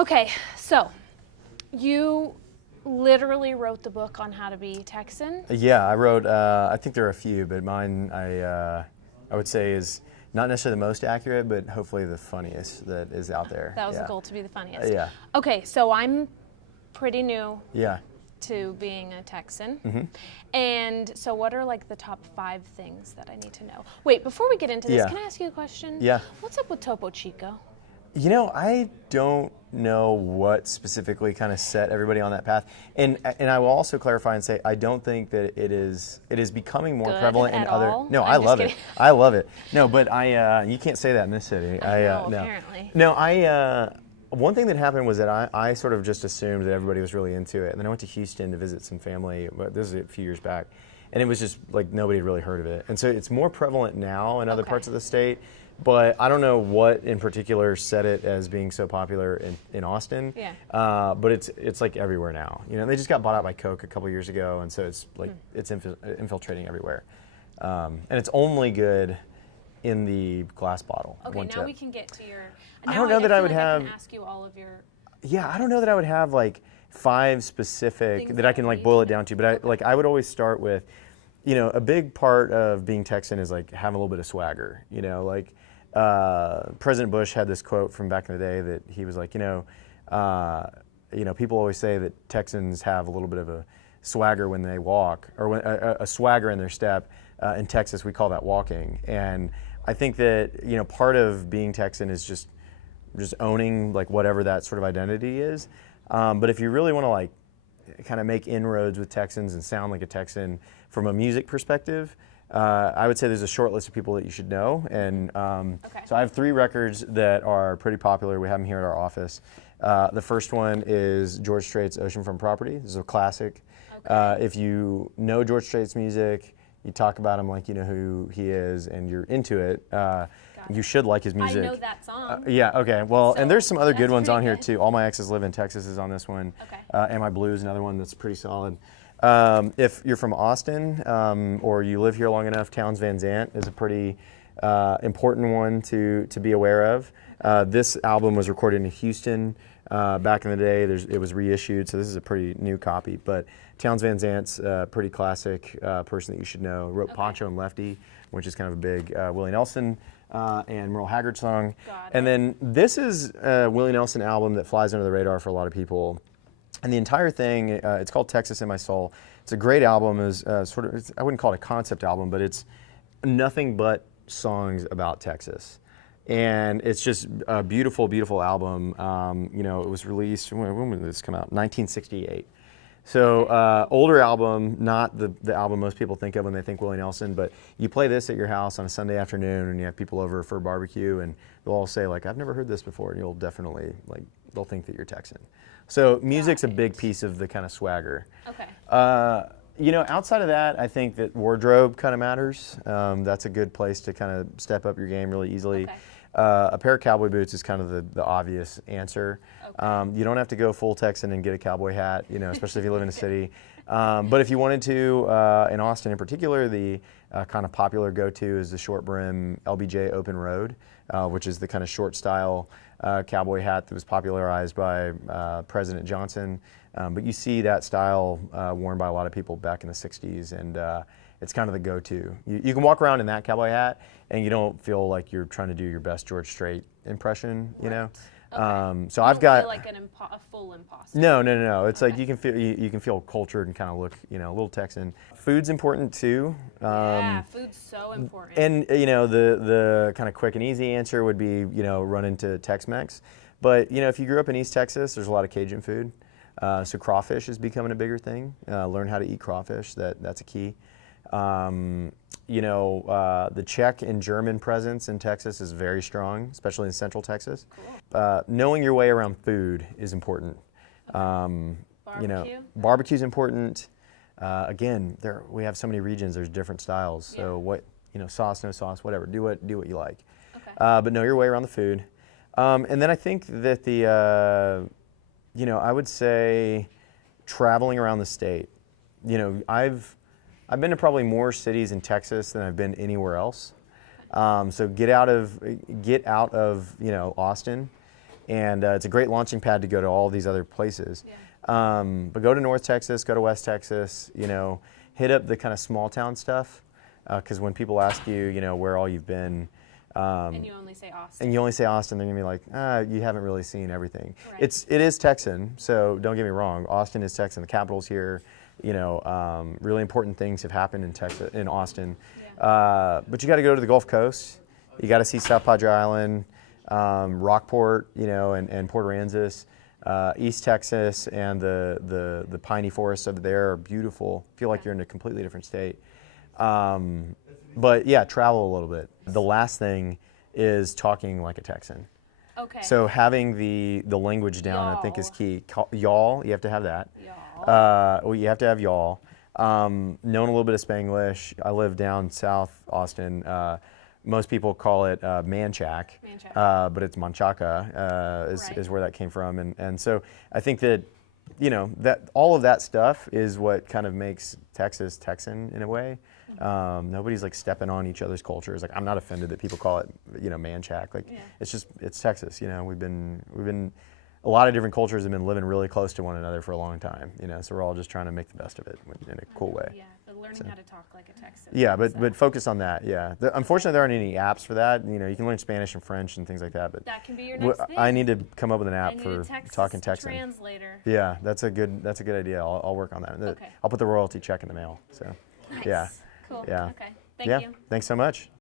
Okay, so you literally wrote the book on how to be Texan. Yeah, I wrote. I think there are a few, but mine I would say is not necessarily the most accurate, but hopefully the funniest that is out there. That was the goal, to be the funniest. Yeah. Okay, so I'm pretty new. Yeah. To being a Texan. Mm-hmm. And so what are like the top 5 things that I need to know? Wait, before we get into this, can I ask you a question? Yeah. What's up with Topo Chico? You know, I don't know what specifically kind of set everybody on that path. And I will also clarify and say I don't think that it is becoming more prevalent in other. No, I love it. I love it. No, but you can't say that in this city. No, apparently. No, one thing that happened was that I sort of just assumed that everybody was really into it. And then I went to Houston to visit some family, but this was a few years back. And it was just like nobody had really heard of it. And so it's more prevalent now in other parts of the state. But I don't know what in particular set it as being so popular in Austin. Yeah. But it's like everywhere now. You know, they just got bought out by Coke a couple years ago. And so it's like it's infiltrating everywhere. And it's only good in the glass bottle. Okay, now we can get to your. I don't know that I would have. I can ask you all of your. Yeah, I don't know that I would have like 5 specific that I can like boil it down to. But I would always start with, you know, a big part of being Texan is like having a little bit of swagger. You know, like President Bush had this quote from back in the day that he was like, you know, people always say that Texans have a little bit of a swagger when they walk, or when, a swagger in their step. In Texas, we call that walking. And I think that, you know, part of being Texan is just owning like whatever that sort of identity is. But if you really want to like kind of make inroads with Texans and sound like a Texan from a music perspective, I would say there's a short list of people that you should know. And so I have 3 records that are pretty popular. We have them here at our office. The first one is George Strait's Oceanfront Property. This is a classic. Okay. If you know George Strait's music, you talk about him like you know who he is and you're into it, you should like his music. I know that song. Yeah, okay. Well, So and there's some other good ones on here good. too. All My Exes Live in Texas is on this one. Okay. And My Blues, another one that's pretty solid. If you're from Austin or you live here long enough, Townes Van Zandt is a pretty important one to be aware of. This album was recorded in Houston back in the day. It was reissued, so this is a pretty new copy. But Townes Van Zandt's a pretty classic person that you should know. Wrote Poncho and Lefty, which is kind of a big Willie Nelson and Merle Haggard song. And then this is a Willie Nelson album that flies under the radar for a lot of people. And the entire thing, it's called Texas in My Soul. It's a great album. It's I wouldn't call it a concept album, but it's nothing but songs about Texas. And it's just a beautiful, beautiful album. You know, it was released, when did this come out? 1968. So older album, not the album most people think of when they think Willie Nelson, but you play this at your house on a Sunday afternoon and you have people over for a barbecue and they'll all say like, I've never heard this before, and you'll definitely, like, they'll think that you're Texan. So music's a big piece of the kind of swagger. Okay. You know, outside of that, I think that wardrobe kind of matters. That's a good place to kind of step up your game really easily. Okay. A pair of cowboy boots is kind of the obvious answer. Okay. You don't have to go full Texan and get a cowboy hat, you know, especially if you live in a city. But if you wanted to, in Austin in particular, the kind of popular go-to is the short brim LBJ Open Road, which is the kind of short style cowboy hat that was popularized by President Johnson. But you see that style worn by a lot of people back in the 60s, and it's kind of the go-to. You can walk around in that cowboy hat, and you don't feel like you're trying to do your best George Strait impression, you know? Okay. So you I've got feel like a full imposter. No. It's like you can feel cultured and kind of look, you know, a little Texan. Food's important too. Yeah, food's so important. And you know, the kind of quick and easy answer would be, you know, run into Tex-Mex. But you know, if you grew up in East Texas, there's a lot of Cajun food. So crawfish is becoming a bigger thing. Learn how to eat crawfish. That's a key. You know, the Czech and German presence in Texas is very strong, especially in Central Texas. Cool. Knowing your way around food is important. Barbecue? You know, barbecue's important. Again, we have so many regions. There's different styles. So what, you know, sauce, no sauce, whatever. Do what you like. Okay. But know your way around the food. And then I think that you know, I would say traveling around the state. You know, I've been to probably more cities in Texas than I've been anywhere else. So get out of you know, Austin and it's a great launching pad to go to all these other places. Yeah. But go to North Texas, go to West Texas, you know, hit up the kind of small town stuff, because when people ask you, you know, where all you've been, and you only say Austin. they're gonna be like, you haven't really seen everything. Right. It is Texan, so don't get me wrong. Austin is Texan. The capital's here. You know, really important things have happened in Texas, in Austin. Yeah. But you got to go to the Gulf Coast. You got to see South Padre Island, Rockport, you know, and Port Aransas. East Texas and the piney forests over there are beautiful. Feel like you're in a completely different state. But yeah, travel a little bit. The last thing is talking like a Texan. Okay. So having the language down, I think, is key. Y'all, you have to have that. Y'all. Well, you have to have y'all. Knowing a little bit of Spanglish. I live down south Austin. Most people call it Manchac, but it's Manchaca is where that came from. And so I think that, you know, that all of that stuff is what kind of makes Texas Texan in a way. Nobody's like stepping on each other's cultures. Like, I'm not offended that people call it, you know, Manchac. Like, it's Texas. You know, we've been a lot of different cultures have been living really close to one another for a long time. You know, so we're all just trying to make the best of it in a cool way. Yeah, but learning how to talk like a Texan. Yeah, but focus on that. Yeah, unfortunately, there aren't any apps for that. You know, you can learn Spanish and French and things like that. But that can be your next thing. I need to come up with an app for talking Texan. Translator. Yeah, that's a good idea. I'll work on that. Okay. I'll put the royalty check in the mail. So, Nice. yeah. Cool. Yeah. Okay. Thank you. Thanks so much.